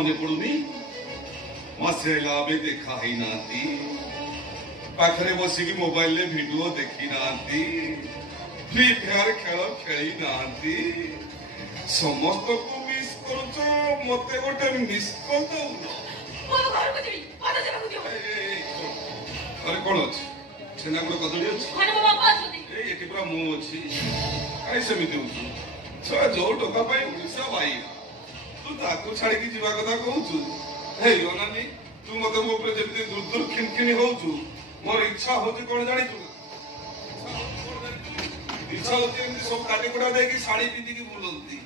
मन पड़ुनी मसे लाभे देखा ही नाती पाखरे बसिकी मोबाइल रे वीडियो देखी नाती फ्री फायर खेल खेली नाती समस्त को मिस करूछ मते गोटे मिस कर दउ मो घर को दिबी पता देबा को दियो अरे कोन अछि छेना गुड़ कदड़ी अछि माने मो बापा अछि ए एटी पूरा मु अछि काई समिति होछु छ जो टका पाई उड़ीसा भाई तू ताकू छाड़ी की जीवा कथा कहउछु हे योनानी तू मते मो ऊपर जेते दूर दूर खिनखिनी होउछु मोर इच्छा होती कोन जानि तू इच्छा होती एमती सब काटी कुटा देकी साड़ी पिंदी की बुलंती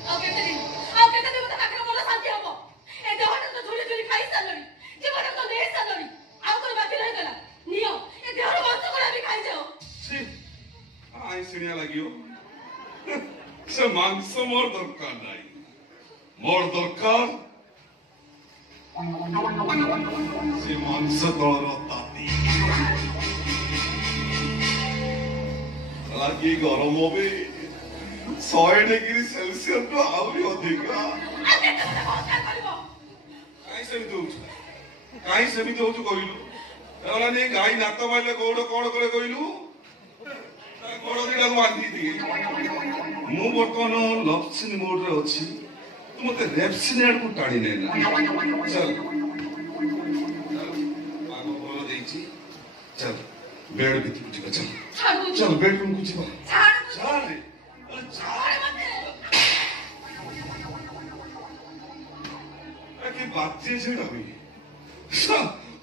आ केते दिन मते काकरा मोला शांति हबो ए देहटा तो झुली झुली खाई सालनी जीवन तो दे सालनी आ कोन बाकी रह गला नियो ए देहर बंद करा भी खाई जाओ छी आई सिनिया लागियो से मांस मोर दरकार नाही मोर दरकार से मांस तोर ताती लागी गरम होबे 100 डिग्री सेल्सियस तो आउरी अधिका आते तो बहुत करबो काई सेमिति होछु कहिलु एला ने गाई नात माइले गोड़ कोण करे कहिलु गोड़ दिडा बांधी दी मु बर्तमान लव सीन मोड रे अछि तू मते रेप सीन एड को टाणी नै ना चल बाबू बोलो देछि चल बेड भीतर उठी चल चल बेडरूम को जीवा चल रे चल कि बात जे डबी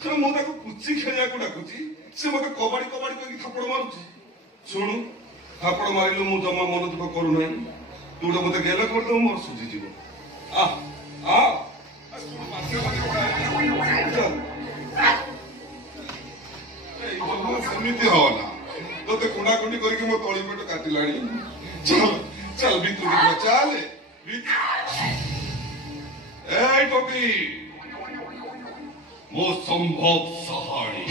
तो मो ताको पुची खेलिया को डाकुची से मते कबाडी कबाडी कहि थपड़ मारुची सुनु थपड़ मारिलो मु जमा मन दुख करू नै तू मते गेला कर दो मोर सुजी जीवो आ सुनु पाछे चल ए जो समिति होला तो ते कुंडा कुंडी करके मो तळी पेट काटिलाणी चल चल भीतर चल ए टोपी वो संभव सहारी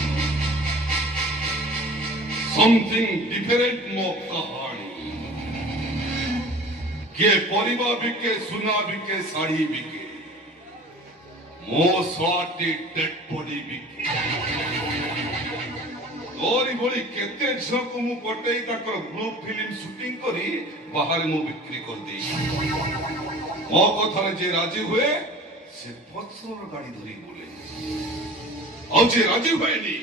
समथिंग डिफरेंट मो कहानी के परिवा बिके सुना बिके साड़ी बिके मो स्वाटी डेड बॉडी बिके और बोली केते झ को मु पटई ताकर ब्लू फिल्म शूटिंग करी बाहर मु बिक्री कर दी मो कथा जे राजी हुए से पत्सर गाड़ी धरी बोले और जे राजी हुए नी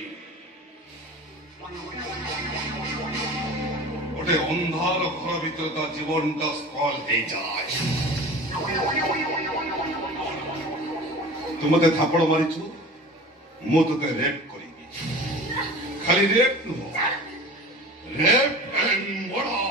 ओटे अंधार घर भीतर ता जीवनटा स्क्रॉल हे जाय तू मते थापड़ मारिछु मु तते रेप करिगी खाली रेप नो रेप एंड मर्डर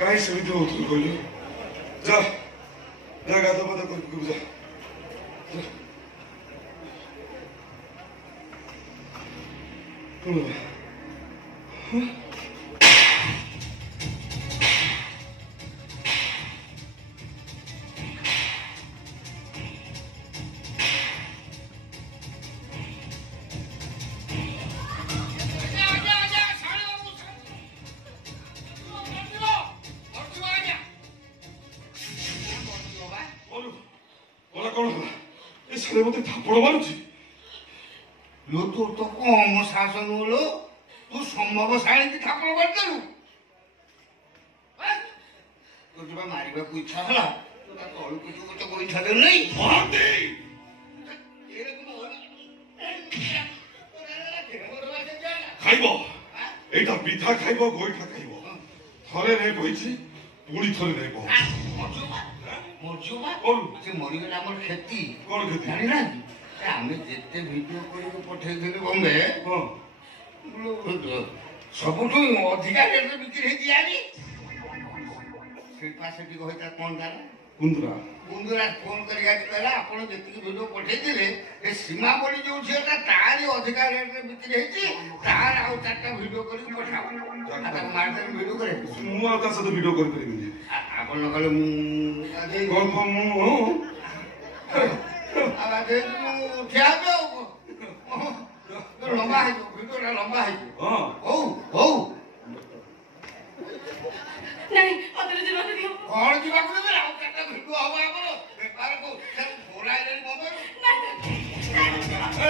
काई समिति होतु कहलु जा जा गाधा पाधा कर जा ସେ ମତେ ଥାପଡ଼ ମାରୁଛି। लो तो कम शासन लो तू संभव शाणी ठाकुर करदेलु तो जब मारिबा को इच्छा हला तो ता तळु कुछ गोइठा दे नहीं मारते खाइब एटा पिठा खाइब गोइठा खाइब थरे रे कहिछि पुणी थरे रे कह मरजुबा और से मरि गेला हमर खेती कोन खेती जानि ना आमे जेते वीडियो करी पठै देले बम्बे हां सबुठु अधिका रेट बिक्री हे दियानी से पासे भी होइता कोन दारा कुंदरा कुंदरा फोन करी गाडी कहला आपण जेतिकी वीडियो पठै दिले ए सीमा बड़ी जो छेटा तारी अधिका रेट रे बिक्री हेची तार आउ चारटा वीडियो करी पठाओ आता मारदर वीडियो करे मु आ ता सतो वीडियो कर परिबि आपण न कहले मु आदे कोन कोन मु आदे मु ठिया दो लंबा है जो वीडियो लंबा है हां ओ नहीं अंदर जीवन दियो और जीवा को देबे आउ चारटा वीडियो हवा हमर बेपार को सब फोड़ा ले बम्बे ए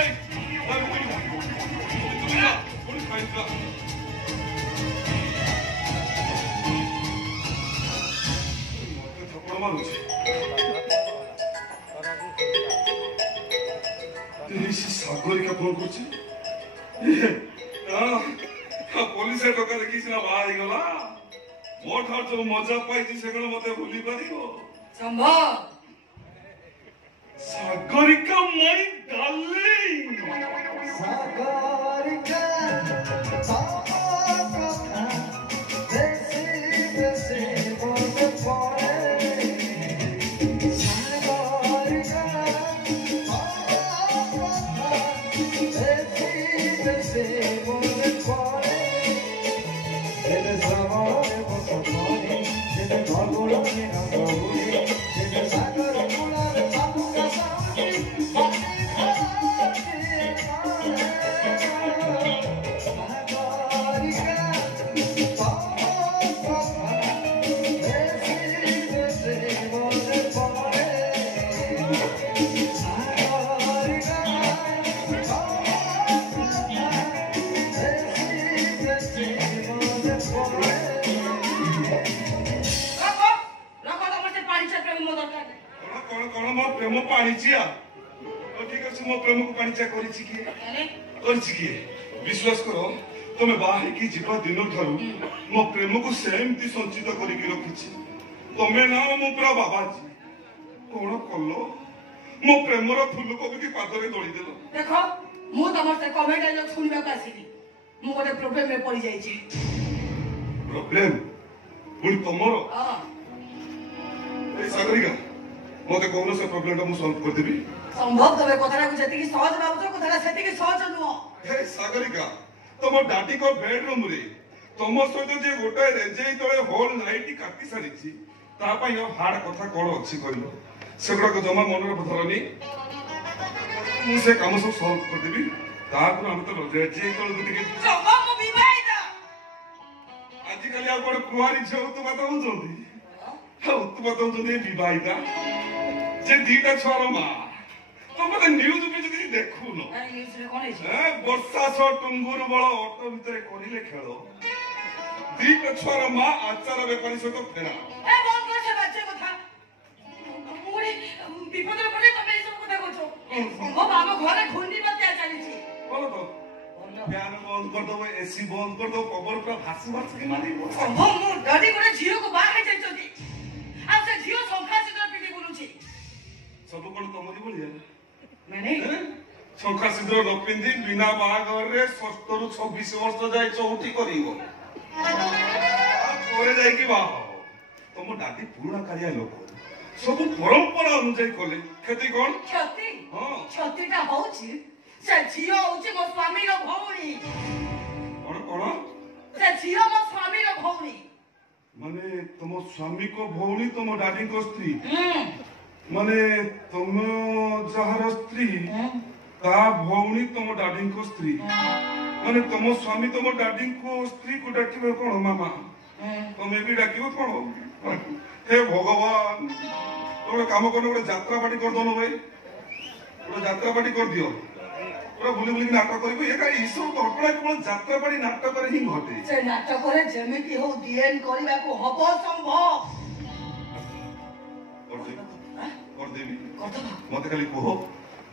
पुणी खाइबा मते ଥାପଡ଼ ମାରୁଛି सागरिका फोन करछि पुलिस टका देखी सिना बाहर ही गला मोर ठार जो मजा पाइछि सेगण मते भूली परिबो संभव सागरिका माय डार्लिंग सागरिका प्रेम पाणीचिया ठीक अछि मो प्रेम को पाणीचिया करिछि कि विश्वास करो तुम बाहर की जीवा दिन ठारू मो प्रेम को सेमती संचित करिकि रखिछि तमे ना मो पूरा बाबाजी कोन कलो मो प्रेम रो फूल को भी पादरे दोड़ी देलो देखो मु तमर से कमेंट आलो सुनबा का आसीली मु गोटे प्रॉब्लम में पड़ी जाई छी प्रॉब्लम पुणी तमरो हां ए सागरिका मोते कोनो से प्रॉब्लम टा मु सॉल्व कर देबी संभव तबे कथरा को जति की सहज भाबुतो कथरा सेति की सहज नुओ हे सागरिका तुम डाटी को बेडरूम रे तुम सहित जे गोटे रेंजई तळे होल नाइट काटी सारिछि ता पई हार्ड कथा कोन अछि कहलो सेगुडा को जमा मन रे पथरनी मु से काम सब सॉल्व कर देबी तापर हम तो रेंजई तळे गुटी के संभव मु विवाहित आज कल आ कोन कुमारी छौ तू बात हो जल्दी हां तू बात हो जल्दी विवाहिता जे दीटा छोरो मा तो मते न्यूज पे जदी देखु न अरे न्यूज रे कोन छै ए वर्षा छ टुंगुर बळ ऑटो भितरे करिले खेलो दीटा छोरो मा आचार व्यापारी सहित फेरा ए बंद कर से बच्चे कथा मोरे विपद रे पड़े तबे ई सब कथा कहछो ओ बाबा घरे घुंडी बत्या चली छी बोलो तो फैन बंद कर दो एसी बंद कर दो कवर का भास भास के मारी संभव मु डरी गोटे झियो को बाहर जाइछोती आ से झियो संखा सिद्र पिटी बुलुची सब कोन तमरी बोलिया माने संखा सिद्र न पिंदी बिना बाहागर रे 17 ରୁ 26 वर्ष जाय चौथी करिवो तोरे जाय की बाह तुम दादी पुराना कारिया लोक सब परंपरा अनुसार कले खेती कोन क्षति हां क्षतिटा होउची से झियो होउची मो स्वामी रो भौणी कोन कोन से झियो मो स्वामी रो भौणी माने तुम स्वामी को भौणी तुम दादी को स्त्री माने तुम जहार स्त्री ता भौणी तुम दादी को स्त्री माने तुम स्वामी तुम दादी को स्त्री को डाकिबो कोन मामा तुम भी डाकिबो कोन हे भगवान तोरे काम कोन गोटे यात्रा पार्टी कर दोनो भाई ଗୋଟେ ଯାତ୍ରା ପାର୍ଟି କରିଦିଅ ପୁରା ବୁଲି ବୁଲିକି ନାଟକ କରିବୁ ଏ କାହିଁ ଏସବୁ ଘଟଣା କେବଳ ଯାତ୍ରା ପାର୍ଟି ନାଟକରେ ହିଁ ଘଟେ ସେ ନାଟକରେ ଯେମିତି ହଉ ଡିଏନ୍ କରିବାକୁ ହବ ସମ୍ଭବ କରିଦେବି ମତେ ଖାଲି କୁହ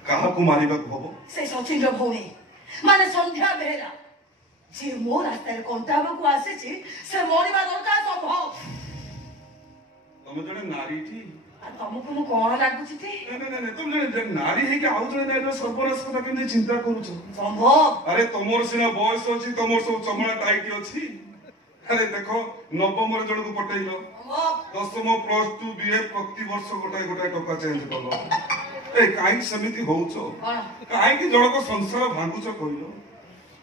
କାହାକୁ ମାରିବାକୁ ହବ ସେ ସଚିନର ଭଉଣୀ ମାନେ ସନ୍ଧ୍ୟା ବେହେରା ଯିଏ ମୋ ରାସ୍ତାରେ କଣ୍ଟାବାକୁ ଆସିଛି ସେ ମରିବା ଦରକାର ସମ୍ଭବ ତମେ ଜଣେ ନାରୀଟି ତମକୁ ମୁଁ କଣ ଲାଗୁଛି ତମେ ଜଣେ ନାରୀ ହେଇକି ଆଉ ଜଣେ ନାରୀର ସର୍ବନାଶ କଥା କେମିତି ଚିନ୍ତା କରୁଛ ସମ୍ଭବ ଆରେ ତମର ସିନା ବୟସ ଅଛି ତମର ସବୁ ଚମଡ଼ା ଟାଇଟ୍ ଅଛି ଆରେ ଦେଖ ନବମରେ ଜଣକୁ ପଟେଇଲ ଦଶମ +2 BA ପ୍ରତିବର୍ଷ ଗୋଟାଏ ଟଙ୍କା ଚେଞ୍ଜ କଲ ଏ କାହିଁକି ସେମିତି ହଉଛ କାହିଁକି ଜଣକ ସଂସାର ଭାଙ୍ଗୁଛ କହିଲ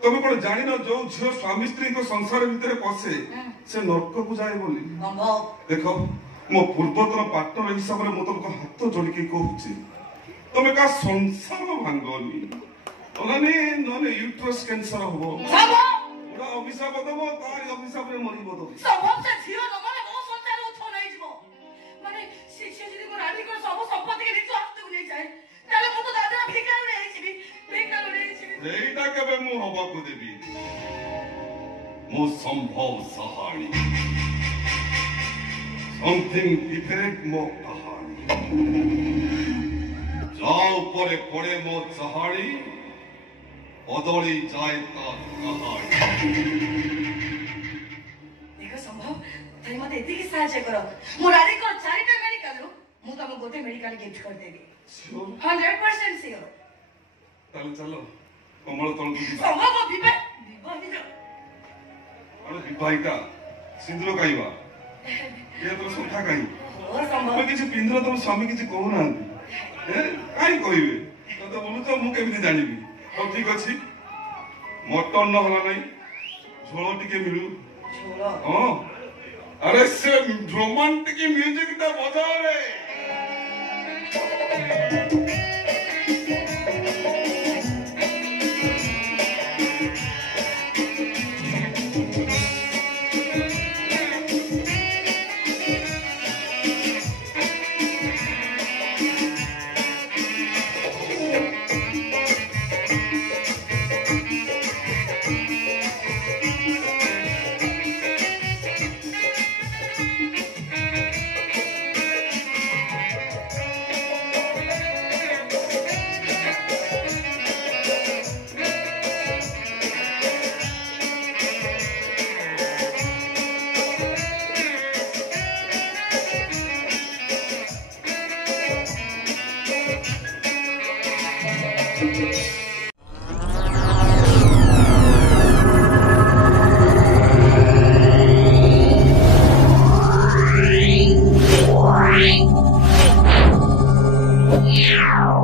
ତମେ କଣ ଜାଣିନ ଯୋଉ ଝିଅ ସ୍ୱାମୀ ସ୍ତ୍ରୀଙ୍କ ସଂସାର ଭିତରେ ପଶେ ସେ ନର୍କକୁ ଯାଏ ବୋଲି ଦେଖ ମୋ ପୂର୍ବତନ ପାର୍ଟନର ହିସାବରେ ମୁଁ ତମକୁ ହାତ ଯୋଡ଼ିକି କହୁଛି ତମେ କାହା ସଂସାର ଭାଙ୍ଗନି ନହେଲେ ୟୁଟ୍ରସ୍ କ୍ୟାନ୍ସର ହବ ଗୋଟା ଅଭିଶାପ ଦବ ତାରି ଅଭିଶାପରେ ମରିବ ସେଇଟା କେବେ ମୁଁ ହବାକୁ ଦେବି ମୁଁ ସମ୍ଭବ ସହାଣୀ something different ମୋ କାହାଣୀ ଯା ଉପରେ ପଡେ ମୋ ଚାହାଣୀ ବଦଳି ଯାଏ ତା କାହାଣୀ ଦେଖ ସମ୍ଭବ ତମେ ମତେ ଏତିକି ସାହାଯ୍ୟ କର ମୋ ରାଣୀଙ୍କ 4ଟା ମେଡିକାଲରୁ ମୁଁ ତମକୁ ଗୋଟେ ମେଡିକାଲ ଗିଫ୍ଟ କରିଦେବି 100% ସିଓର ତାହେଲେ ଚାଲ କମଳ ତଳକୁ ଯିବା ସମ୍ଭବ ବିବାହିତ ଆରେ ବିବାହିତା ସିନ୍ଦୁର କାଇବା ଏ ତୋର ସନ୍ଥା କାହିଁ ତମେ କିଛି ପିନ୍ଧିଲ ତମ ସ୍ୱାମୀ କିଛି କହୁନାହାନ୍ତି କାହିଁ କହିବେ ତତେ ବୋଲୁଛ ମୁଁ କେମିତି ଜାଣିବି ହଉ ଠିକ ଅଛି ମଟନ ନହେଲା ନାଇଁ ଝୋଳ ଟିକେ ମିଳୁ ହଁ ଆରେ ସେ ରୋମାଣ୍ଟିକ ମ୍ୟୁଜିକ ଟା ବଜାରେ Yeah.